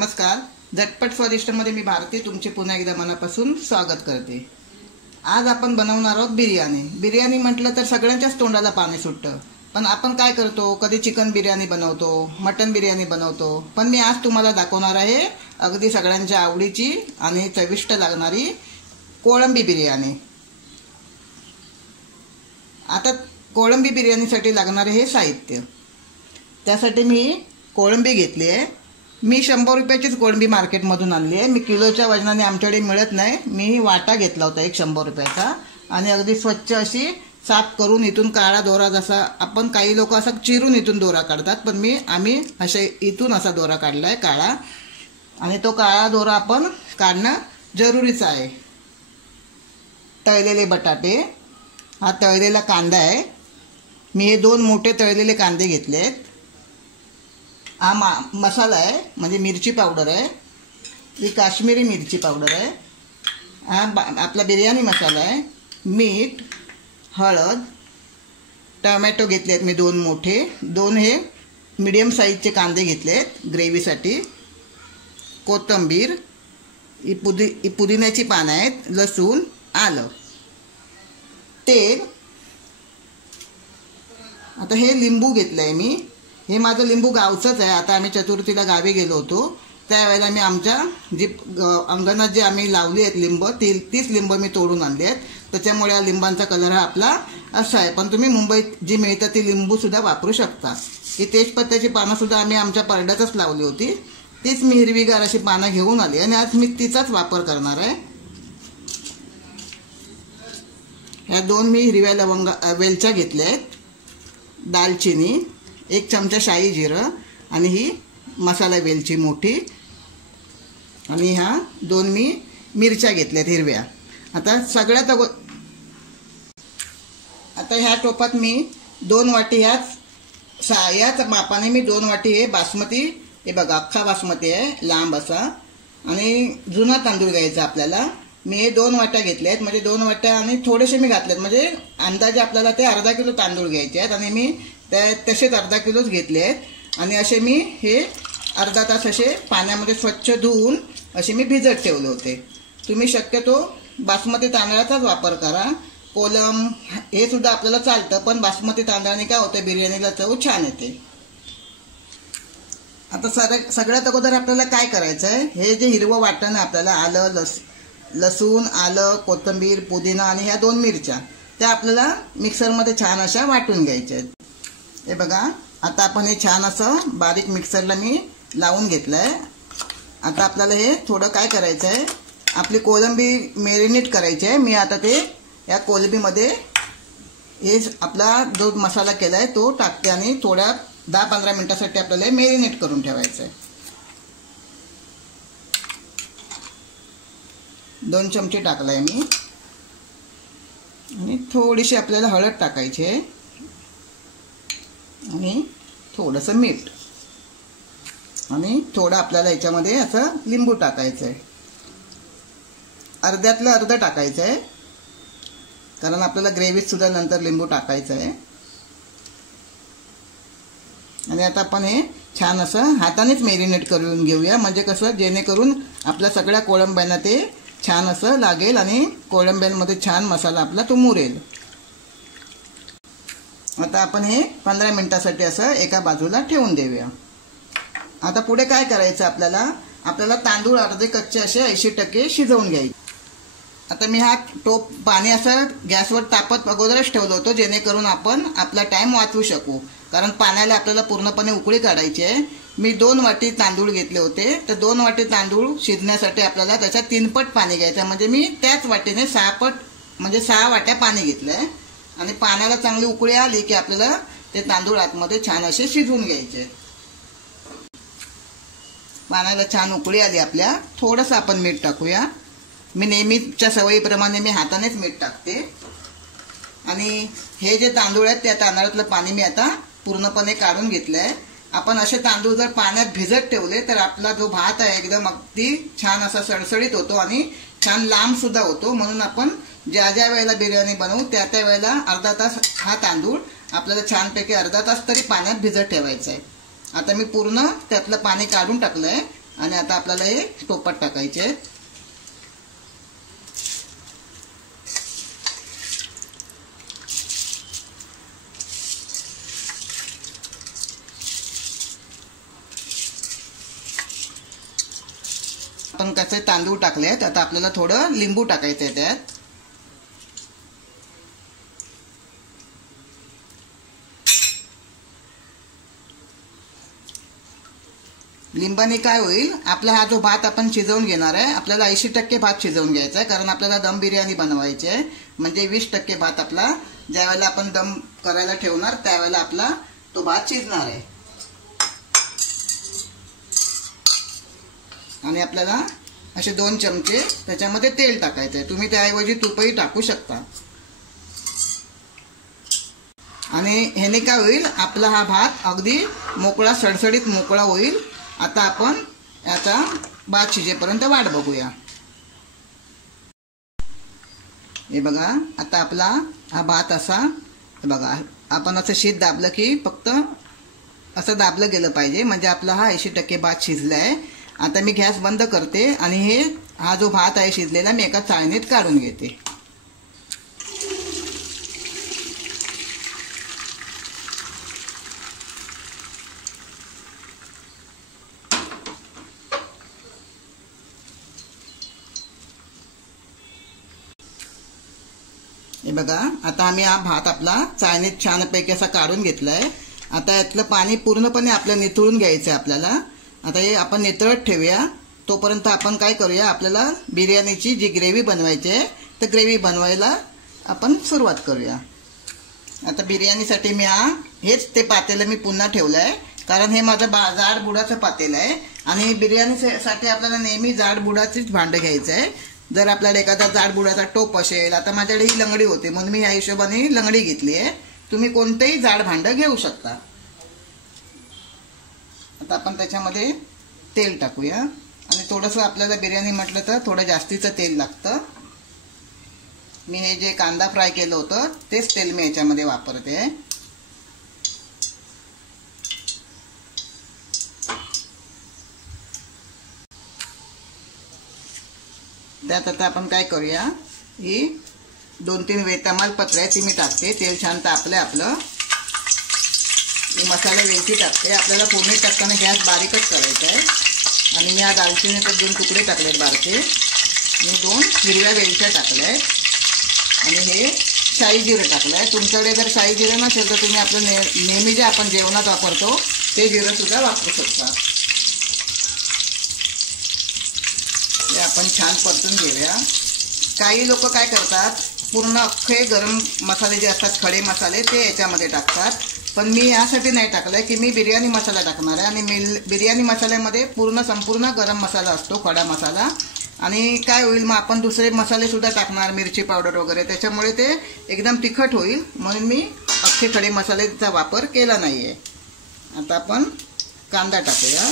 नमस्कार. झटपट स्वादिष्टमध्ये मी भारती तुमचे पुन्हा एकदा मनापासून स्वागत करते. आज आपण बनवणार आहोत बिर्याणी. बिर्याणी म्हटलं तर सगळ्यांच्याच तोंडाला पाणी सुटतं. पण आपण काय करतो, कधी चिकन बिर्याणी बनवतो, मटन बिर्याणी बनवतो. पण मी आज तुम्हाला दाखवणार आहे अगदी सगळ्यांच्या आवडीची आणि चविष्ट लागणारी कोळंबी बिर्याणी. आता कोळंबी बिर्याणीसाठी लागणारे हे साहित्य. त्यासाठी मी कोळंबी घेतली आहे. मी 100 रुपयाचीच कोळंबी मार्केटमधून आणली आहे. मी किलोच्या वजनाने आमच्याकडे मिळत नाही. मी वाटा घेतला होता एक 100 रुपयाचा आणि अगदी स्वच्छ अशी साफ करून इथून काळा दोरा, जसा आपण काही लोक असा चिरून इथून दोरा काढतात, पण आम्ही असे इथून असा दोरा काढला आहे काळा. आणि तो काळा दोरा आपण काढणं जरुरीचं आहे. तळलेले बटाटे, हा तळलेला कांदा आहे. मी हे 2 मोठे तळलेले कांदे घेतले आहेत. हा मसाला आहे, म्हणजे मिरची पावडर आहे. ही काश्मीरी मिरची पावडर आहे. हा आपला बिर्याणी मसाला आहे. मीठ, हळद, टमॅटो घेतले आहेत मी 2 मोठे. 2 हे मीडियम साईजचे कांदे घेतले आहेत ग्रेव्हीसाठी. कोथिंबीर, ही पुदिन्याची पानं आहेत. लसूण, आलं, तेल. आता हे लिंबू घेतलं आहे मी. हे माझं लिंबू गावचंच आहे. आता आम्ही चतुर्थीला गावी गेलो होतो, त्यावेळेला मी आमच्या जी अंगणात जे आम्ही लावली आहेत लिंब, तीच लिंब मी तोडून आणली आहेत. त्याच्यामुळे या लिंबांचा कलर हा आपला असा आहे. पण तुम्ही मुंबईत जी मिळतात ती लिंबूसुद्धा वापरू शकता. ही तेजपत्त्याची पानंसुद्धा आम्ही आमच्या परड्यातच लावली होती. तीच मी हिरवीगार अशी पानं घेऊन आली आणि आज मी तिचाच वापर करणार आहे. ह्या 2 मी हिरव्या वेलच्या घेतल्या आहेत. दालचिनी, 1 चमचा शाही जिरं आणि ही मसाला वेलची मोठी. आणि ह्या 2 मी मिरच्या घेतल्यात हिरव्या. आता ह्या टोपात मी 2 वाटी याच मापाने मी 2 वाटी हे बासमती, हे बघा अख्खा बासमती आहे, लांब असा. आणि जुना तांदूळ घ्यायचा आपल्याला. मी हे 2 वाट्या घेतल्या आहेत, म्हणजे 2 वाट्या आणि थोडेसे मी घातलेत, म्हणजे अंदाजे आपल्याला ते अर्धा किलो तांदूळ घ्यायचे आहेत. आणि मी तसेच अर्धा किलोच घेतले आहेत. आणि असे मी हे अर्धा तास असे पाण्यामध्ये स्वच्छ धुवून असे मी भिजत ठेवले होते. तुम्ही शक्यतो बासमती तांदळाचाच वापर करा. कोलम हे सुद्धा आपल्याला चालतं, पण बासमती तांदळाने काय होतं, बिर्याणीला चव छान येते. आता सगळ्यात अगोदर आपल्याला काय करायचं आहे, हे जे हिरवं वाटण आहे आपल्याला, लसूण, आलं, कोथिंबीर, पुदिना आणि ह्या 2 मिरच्या, त्या आपल्याला मिक्सरमध्ये छान अशा वाटून घ्यायच्या आहेत. हे बघा, आता आपण हे छान असं बारीक मिक्सरला मी लावून घेतलं आहे. आता आपल्याला हे थोडं काय करायचं आहे, आपली कोळंबी मॅरिनेट करायची आहे. मी आता ते या कोळंबीमध्ये हे आपला जो मसाला केला आहे तो टाकते आणि थोड्या 10-15 मिनिटासाठी आपल्याला हे मॅरिनेट करून ठेवायचं आहे. 2 चमचे टाकला आहे मी. आणि थोडीशी आपल्याला हळद टाकायची आहे आणि थोडंसं मीठ आणि थोडं आपल्याला याच्यामध्ये असं लिंबू टाकायचं आहे. अर्ध्यातलं अर्ध टाकायचं आहे, कारण आपल्याला ग्रेव्हीत सुद्धा नंतर लिंबू टाकायचं आहे. आणि आता आपण हे छान असं हातानेच मॅरिनेट करून घेऊया, म्हणजे कसं जेणेकरून आपल्या सगळ्या कोळंब्यांना ते छान असं लागेल आणि कोळंब्यांमध्ये छान मसाला आपला तो मुरेल. आता आपण हे 15 मिनिटासाठी असं एका बाजूला ठेवून देऊया. आता पुढे काय करायचं, आपल्याला तांदूळ अर्धे कच्चे असे 80% शिजवून घ्यायचे. आता मी हा टोप पाणी असं गॅसवर तापत अगोदरच ठेवलं होतं, जेणेकरून आपण आपला टाइम वाचवू शकू, कारण पाण्याला आपल्याला पूर्णपणे उकळी काढायची आहे. मी 2 वाटी तांदूळ घेतले होते, तर 2 वाटी तांदूळ शिजण्यासाठी आपल्याला त्याच्या 3 पट पाणी घ्यायचं. म्हणजे मी त्याच वाटीने 6 पट, म्हणजे 6 वाट्या पाणी घेतलं आहे. आणि पाण्याला चांगली उकळी आली की आपल्याला ते तांदूळ आतमध्ये छान असे शिजवून घ्यायचे. पाण्याला छान उकळी आली आपल्या, थोडंसं आपण मीठ टाकूया. मी नेहमीच्या सवयीप्रमाणे मी हातानेच मीठ टाकते. आणि हे जे तांदूळ आहेत त्या तांदळातलं पाणी मी आता पूर्णपणे काढून घेतलं आहे. आपण असे तांदूळ जर पाण्यात भिजत ठेवले तर आपला जो भात आहे एकदम अगदी छान असा सळसळीत होतो आणि छान लांब सुद्धा होतो. म्हणून आपण ज्या वेळेला बिर्याणी बनवू त्या वेळेला अर्धा तास हा तांदूळ आपल्याला छानपैकी अर्धा तास तरी पाण्यात भिजत ठेवायचा आहे. आता मी पूर्ण त्यातलं पाणी काढून टाकलंय आणि आता आपल्याला हे टोपात टाकायचे आहेत. आपण कसे तांदूळ टाकलेत, आता आपल्याला थोडं लिंबू टाकायचं आहे त्यात. लिंबाने काय होईल, आपला हा जो भात आपण शिजवून घेणार आहे, आपल्याला 80% भात शिजवून घ्यायचा आहे, कारण आपल्याला दम बिर्याणी बनवायची आहे. म्हणजे 20% भात आपला ज्यावेळेला आपण दम करायला ठेवणार त्यावेळेला आपला तो भात शिजणार आहे. आणि आपल्याला असे 2 चमचे त्याच्यामध्ये तेल टाकायचं आहे. तुम्ही त्याऐवजी तूपही टाकू शकता. आणि ह्याने काय होईल, आपला हा भात अगदी मोकळा, सडसडीत मोकळा होईल. आता आपण याचा भात शिजेपर्यंत वाट बघूया. हे बघा, आता आपला हा भात असा, बघा आपण असं शीत दाबलं की फक्त असं दाबलं गेलं पाहिजे, म्हणजे आपला हा 80% भात शिजलाय. आता मी गॅस बंद करते आणि हा जो भात आहे शिजलेला मी एका चाळणीत काढून घेते. हे बघा, आता आम्ही हा भात आपला चाळणीत छानपैकी असा काढून घेतलाय. आता यातलं पाणी पूर्णपणे आपलं निथळून घ्यायचं आहे आपल्याला. आता हे आपण निथळत ठेवूया. तोपर्यंत आपण काय करूया, आपल्याला बिर्याणीची जी ग्रेव्ही बनवायची आहे तर ग्रेव्ही बनवायला आपण सुरुवात करूया. आता बिर्याणीसाठी मी हेच ते पातेलं मी पुन्हा ठेवलं आहे, कारण हे माझं जाड बुडाचं पातेलं आहे. आणि बिर्याणीसाठी आपल्याला नेहमी जाड बुडाचीच भांडं घ्यायचं आहे. जर आपल्याला एखादा जाड बुडाचा टोप असेल, आता माझ्याकडे ही लंगडी होती म्हणून मी या हिशोबाने लंगडी घेतली आहे. तुम्ही कोणतेही जाड भांडं घेऊ शकता. आता आपण त्याच्यामध्ये तेल टाकूया. आणि थोडंसं आपल्याला बिर्याणी म्हटलं तर थोडं जास्तीचं तेल लागतं. मी हे जे कांदा फ्राय केलं होतं तेच तेल मी याच्यामध्ये वापरते. त्यात आता आपण काय करूया, ही 2-3 तमालपत्र आहे ती मी टाकते. तेल छान तापलंय आपलं. मसाला वेलची टाकते. आपल्याला फोडणी टाकताना गॅस बारीकच करायचा आहे. आणि मी दालचिनीचे 2 तुकडे टाकलेत बारके. मी 2 हिरव्या वेलच्या टाकल्या आहेत. आणि हे शाई जिरं टाकलं आहे. तुमच्याकडे जर शाई जिरं नसेल तर तुम्ही आपलं नेहमी जे आपण जेवणात वापरतो ते जिरं सुद्धा वापरू शकता. हे आपण छान परतून घेऊया. काही लोक काय करतात, पूर्ण अख्खे गरम मसाले जे असतात, खडे मसाले, ते याच्यामध्ये टाकतात. पण मी यासाठी नाही टाकलंय की मी बिर्याणी मसाला टाकणार आहे. आणि बिर्याणी मसाल्यामध्ये संपूर्ण गरम मसाला असतो, खडा मसाला. आणि काय होईल, मग आपण दुसरे मसाले सुद्धा टाकणार, मिरची पावडर वगैरे, त्याच्यामुळे ते एकदम तिखट होईल. म्हणून मी अख्खे खडे मसाल्याचा वापर केला नाहीये. आता आपण कांदा टाकूया.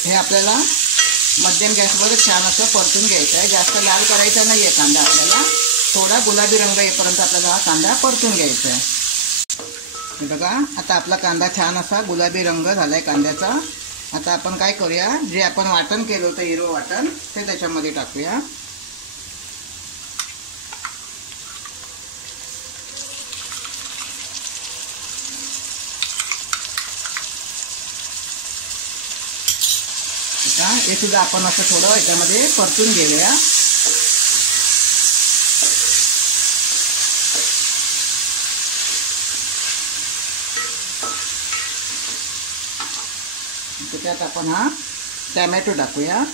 हे आपल्याला मध्यम गॅसवर छान असं परतून घ्यायचं आहे. जास्त लाल करायचा नाही आहे कांदा. आपल्याला थोडा गुलाबी रंग येईपर्यंत आपल्याला हा कांदा परतून घ्यायचा आहे. हे बघा, आता आपला कांदा छान असा गुलाबी रंग झालाय कांद्याचा. आता आपण काय करूया, जे आपण वाटण केलं होतं हिरवं वाटण ते त्याच्यामध्ये टाकूया. हे सुद्धा आपण असं थोडं याच्यामध्ये परतून घेऊया. त्यात आपण हा टॅमॅटो टाकूया.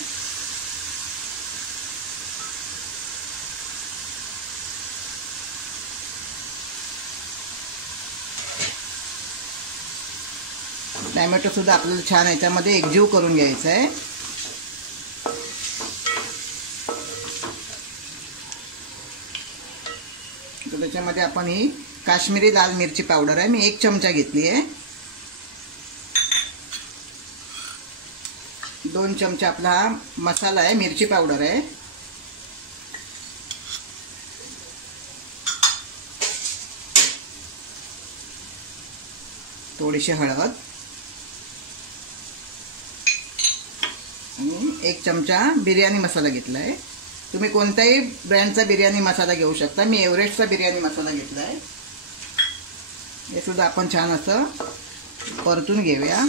टॅमॅटो सुद्धा आपल्याला छान याच्यामध्ये एकजीव करून घ्यायचा आहे. तर त्याच्यामध्ये आपण ही काश्मीरी लाल मिरची पावडर आहे, मी 1 चमचा घेतली आहे. 2 चमचा आपला मसाला आहे, मिरची पावडर आहे. थोडीशी हळद आणि 1 चमचा बिर्याणी मसाला घेतला आहे. तुम्ही कोणत्याही ब्रँडचा बिर्याणी मसाला घेऊ शकता. मी एव्हरेस्टचा बिर्याणी मसाला घेतला आहे. हे सुद्धा आपण छान असं परतून घेऊया.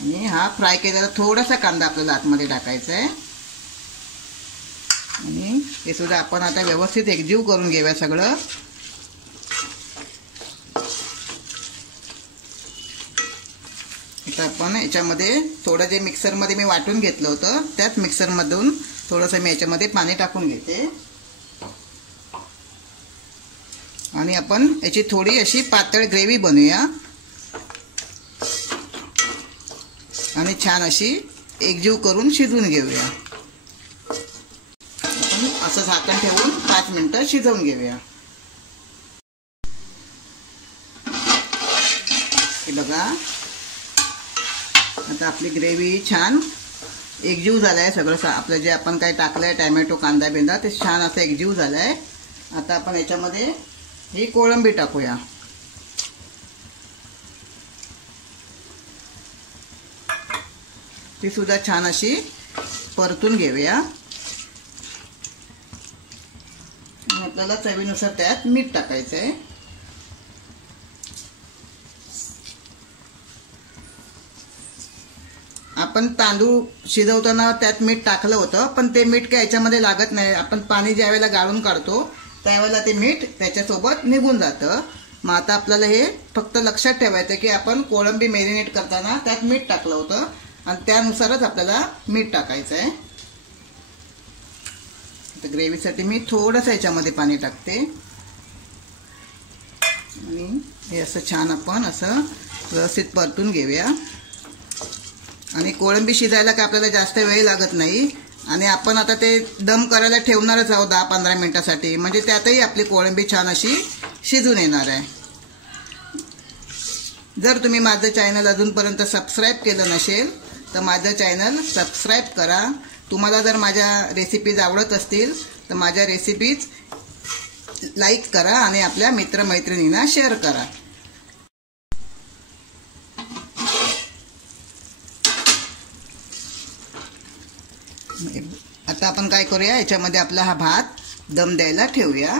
आणि हा फ्राय केलेला थोडासा कांदा आपल्याला आतमध्ये टाकायचा आहे. आणि हे सुद्धा आपण आता व्यवस्थित एकजीव करून घेऊया सगळं. आता आपण याच्यामध्ये थोडं जे मिक्सरमध्ये मी वाटून घेतलं होतं त्याच मिक्सरमधून थोडंसं मी याच्यामध्ये पाणी टाकून घेते. आणि आपण याची थोडी अशी पातळ ग्रेव्ही बनवूया आणि छान अशी एकजीव करून शिजवून घेऊया. आपण असं झाकण ठेवून 5 मिनिटं शिजवून घेऊया. हे बघा आता आपली ग्रेव्ही छान एकजीव झालाय. सगळं आपलं जे आपण काय टाकलंय टॅमॅटो कांदा बिंदा ते छान असं एकजीव झालंय. आता आपण याच्यामध्ये ही कोळंबी टाकूया. ती सुद्धा छान अशी परतून घेऊया. आपल्याला चवीनुसार त्यात मीठ टाकायचं आहे. आपण तांदूळ शिजवताना त्यात मीठ टाकलं होतं पण ते मीठ काय याच्यामध्ये लागत नाही. आपण पाणी ज्या वेळेला गाळून काढतो त्यावेळेला ते मीठ त्याच्यासोबत निघून जातं. मग आता आपल्याला हे फक्त लक्षात ठेवायचं की आपण कोळंबी मॅरिनेट करताना त्यात मीठ टाकलं होतं आणि त्यानुसारच आपल्याला मीठ टाकायचं आहे. तर ग्रेव्हीसाठी मी थोडंसं याच्यामध्ये पाणी टाकते आणि हे असं छान आपण असं व्यवस्थित परतून घेऊया. आणि कोळंबी शिजायला काय आपल्याला जास्त वेळ लागत नाही. आणि आपण आता ते दम करायला ठेवणारच आहोत 10-15 मिनिटासाठी. म्हणजे त्यातही आपली कोळंबी छान अशी शिजून येणार आहे. जर तुम्ही माझं चॅनल अजूनपर्यंत सबस्क्राईब केलं नसेल तर माझं चॅनल सबस्क्राईब करा. तुम्हाला जर माझ्या रेसिपीज आवडत असतील तर माझ्या रेसिपीज लाईक करा आणि आपल्या मित्रमैत्रिणींना शेअर करा. आता आपण काय करूया याच्यामध्ये आपला हा भात दम द्यायला ठेवूया.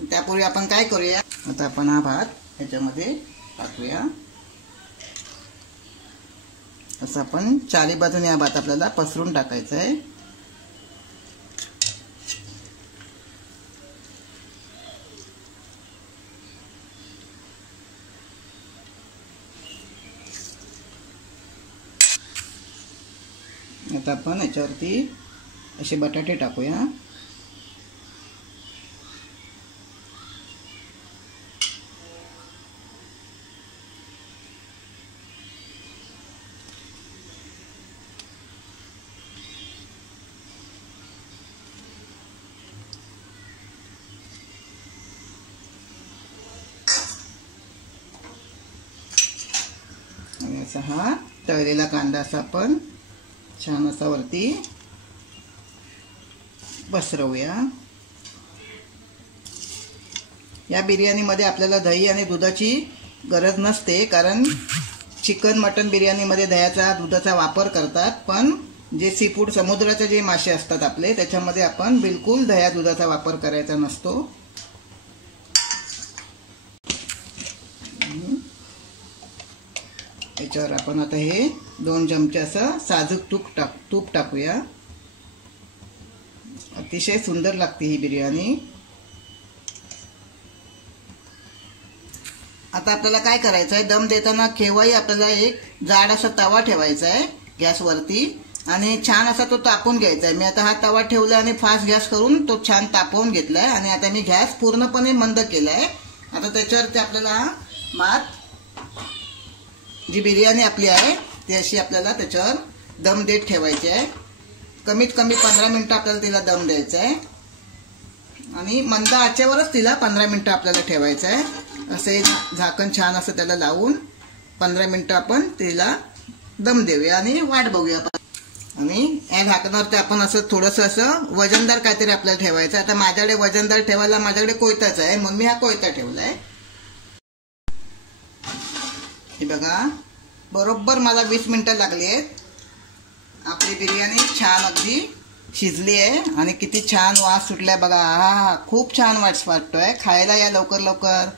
त्यापूर्वी आपण काय करूया आता आपण हा भात याच्यामध्ये टाकूया. असं आपण चारी बाजूने हा भात आपल्याला पसरून टाकायचा आहे. आता आपण याच्यावरती असे बटाटे टाकूया. आणि असा हा तळलेला कांदा असा आपण छान असा वरती पसरवूया. या बिर्याणीमध्ये आपल्याला दही आणि दुधाची गरज नसते कारण चिकन मटन बिर्याणीमध्ये दह्याचा दुधाचा वापर करतात. पण जे सी फूड समुद्राचे जे मासे असतात आपले त्याच्यामध्ये आपण बिलकुल दह्या दुधाचा वापर करायचा नसतो. याच्यावर आपण आता हे 2 चमचे असं साजूक तूप टाकूया. अतिशय सुंदर लागते ही बिर्याणी. आता आपल्याला काय करायचं आहे दम देताना केव्हाही आपल्याला एक जाड असा तवा ठेवायचा आहे गॅसवरती आणि छान असा तो तापवून घ्यायचा आहे. मी आता हा तवा ठेवला आणि फास्ट गॅस करून तो छान तापवून घेतलाय आणि आता मी गॅस पूर्णपणे मंद केलाय. आता त्याच्यावरती आपल्याला भात जी बिर्याणी आपली आहे ती अशी आपल्याला त्याच्यावर दम देत ठेवायची आहे. कमीत कमी 15 मिनिटं आपल्याला तिला दम द्यायचा आहे आणि मंद आचेवरच तिला 15 मिनिटं आपल्याला ठेवायचं आहे. असे झाकण छान असं त्याला लावून 15 मिनिटं आपण तिला दम देऊया आणि वाट बघूया. आणि या झाकणावरती आपण असं थोडंसं असं वजनदार काहीतरी आपल्याला ठेवायचं. आता माझ्याकडे वजनदार ठेवायला माझ्याकडे कोयताच आहे म्हणून मी हा कोयता ठेवलाय. हे बघा बरोबर मला 20 मिनिटं लागली आहेत. आपली बिर्याणी छान अगदी शिजली आहे आणि किती छान वास सुटलाय बघा. हा खूप छान वास वाटतोय. खायला या लवकर लवकर.